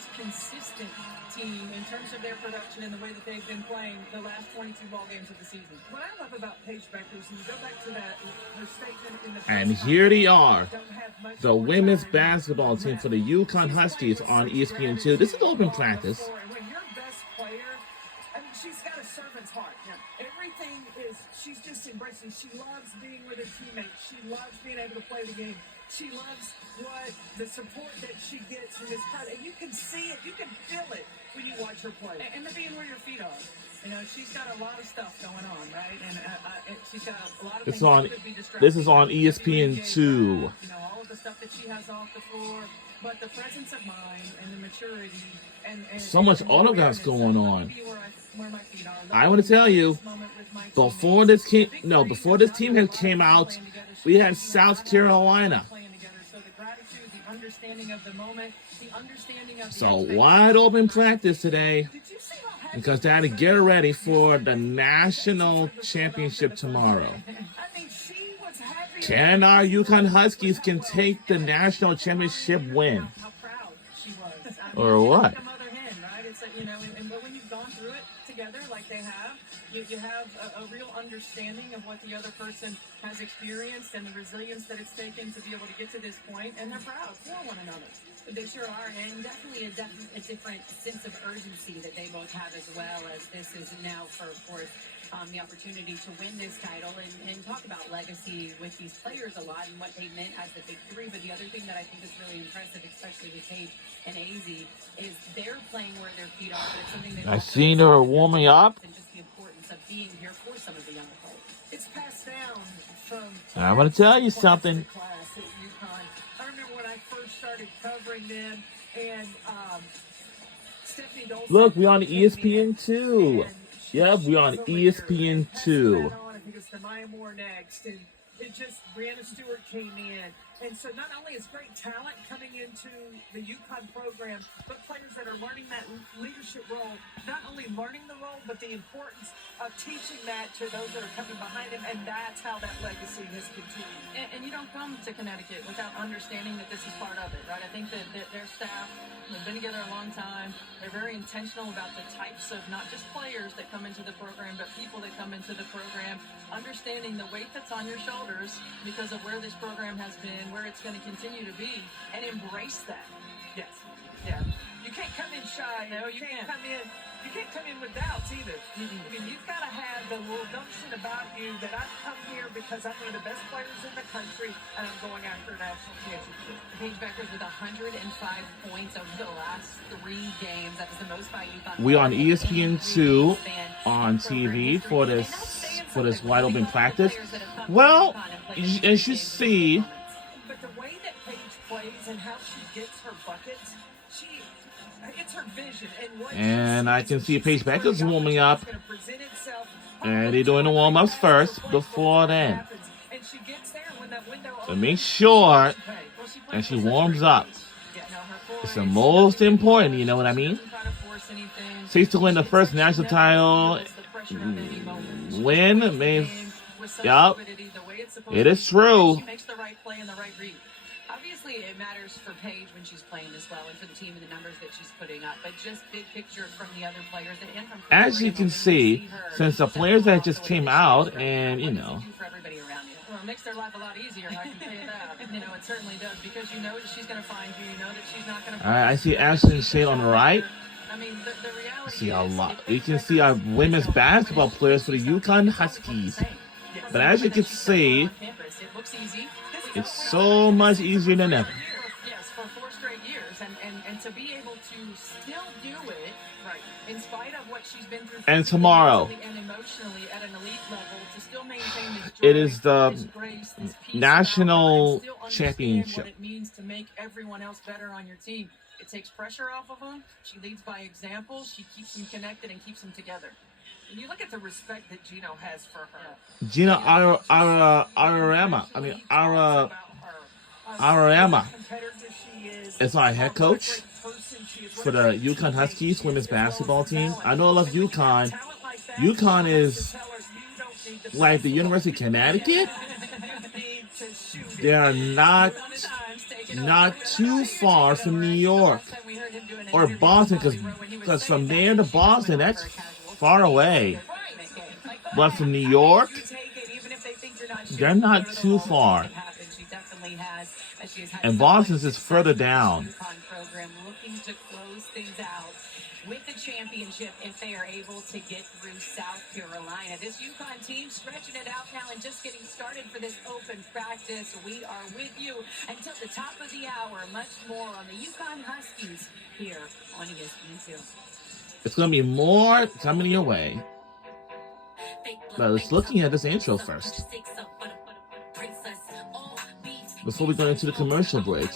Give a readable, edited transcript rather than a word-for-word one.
most consistent team in terms of their production and the way that they've been playing the last 22 ball games of the season. What I love about Paige Beckers, and you go back to that, her statement in the And here they are, the women's basketball team for the UConn Huskies on ESPN2. This is open practice. When your best player, I mean, she's got a servant's heart. Everything is, she's just embracing. She loves being with her teammates. She loves being able to play the game. She loves the support that she gets from this crowd. And you can see it. You can feel it when you watch her play. And the being where your feet are. You know, she's got a lot of stuff going on, right? And she's got a lot of things that could be distracting. This is on ESPN2. You know, all of the stuff that she has off the floor. But the presence of mind and the maturity and so much autographs going on. I want to tell you, before this team had came out, we had South Carolina. So wide open practice today because they had to get ready for the national championship tomorrow. Can our UConn Huskies can take the national championship win? Or what? But when you've gone through it together like they have, you have a real understanding of what the other person has experienced and the resilience that it's taken to be able to get to this point, and they're proud for one another. They sure are, and definitely a different sense of urgency that they both have, as well as this is now for, of course, the opportunity to win this title and talk about legacy with these players a lot and what they meant as the victory. But the other thing that I think is really impressive, especially with Paige and Azzi, is they're playing where their feet are. But it's something that I seen her warming up. And just the importance of being here for some of the younger folks. It's passed down from. I want to tell you something. I remember when I first started covering them, and Stephanie Dolson. Look, we're on ESPN2. Yep, we're on ESPN2. I think it's Maya Moore next, and it just Brianna Stewart came in, and so not only is great talent coming into the UConn program, but players that are learning that leadership role, not only learning the role, but the importance of teaching that to those that are coming behind them, and that's how that legacy has continued. And you don't come to Connecticut without understanding that this is part of it, right? I think that their staff have been together a long time. They're very intentional about the types of not just players that come into the program, but people that come into the program, understanding the weight that's on your shoulders because of where this program has been, where it's going to continue to be, and embrace that. Yes. Yeah. You can't come in shy. No, you can't come in. You can't come in with doubts either. I mean, you've got to have the little gumption about you that I've come here because I'm one of the best players in the country and I'm going after a national championship. Paige Beckers with 105 points over the last 3 games. That is the most by UConn. We're on ESPN2 on TV for this wide open practice. Well, as you see. But the way that Paige plays and how she gets her buckets, it's her vision. And I can see Paige Beckers warming up. And they're doing the warm-ups first before then. So make sure that she warms up. It's the most important, you know what I mean? Seeks to win the first national title. Win. Yup. It is true. Obviously, it matters for Paige when she's playing this well and for the team and the numbers that she's putting up, but just big picture from the other players. And from as you can see, since the players that just came out and, you know. For everybody around you. Well, it makes their life a lot easier, I can tell you that. You know, it certainly does, because you know that she's going to find you. You know that she's not going to. All right, I see Ashlyn Shade on the right. I mean, the reality I see a lot. You can see our women's basketball players for the UConn Huskies. But as you can see, it's so much easier than ever. Yes, for 4 straight years, and to be able to still do it, right, in spite of what she's been through. And tomorrow, and emotionally at an elite level, to still maintain this it is the this grace, this peace national about championship. What it means to make everyone else better on your team. It takes pressure off of them. She leads by example. She keeps them connected and keeps them together. And you look at the respect that Gino has for her. Gina Aurorama. I mean, Aurorama is our head coach for the UConn Huskies women's basketball team. I know I love UConn. UConn is like the University of Connecticut. They are not too far from New York. doing an or interview Boston, with Bobby Rowe when he was because saying from that, there to she just Boston, went that's over a casual far thing. away. Right. Like, go But ahead. from New York, You take it, even if they think you're not they're shooting, not go to the too hole and far. make it happen. She definitely has, as she has had And so much Boston's is success further with this down. UConn program, looking to close things out with the championship if they are able to get through South Carolina. This UConn team stretching it out now and just getting started for this open practice. We are with you until the top of the hour. Much more on the UConn Huskies here on ESPN2. It's going to be more coming your way. But let's looking at this intro first. Before we go into the commercial break.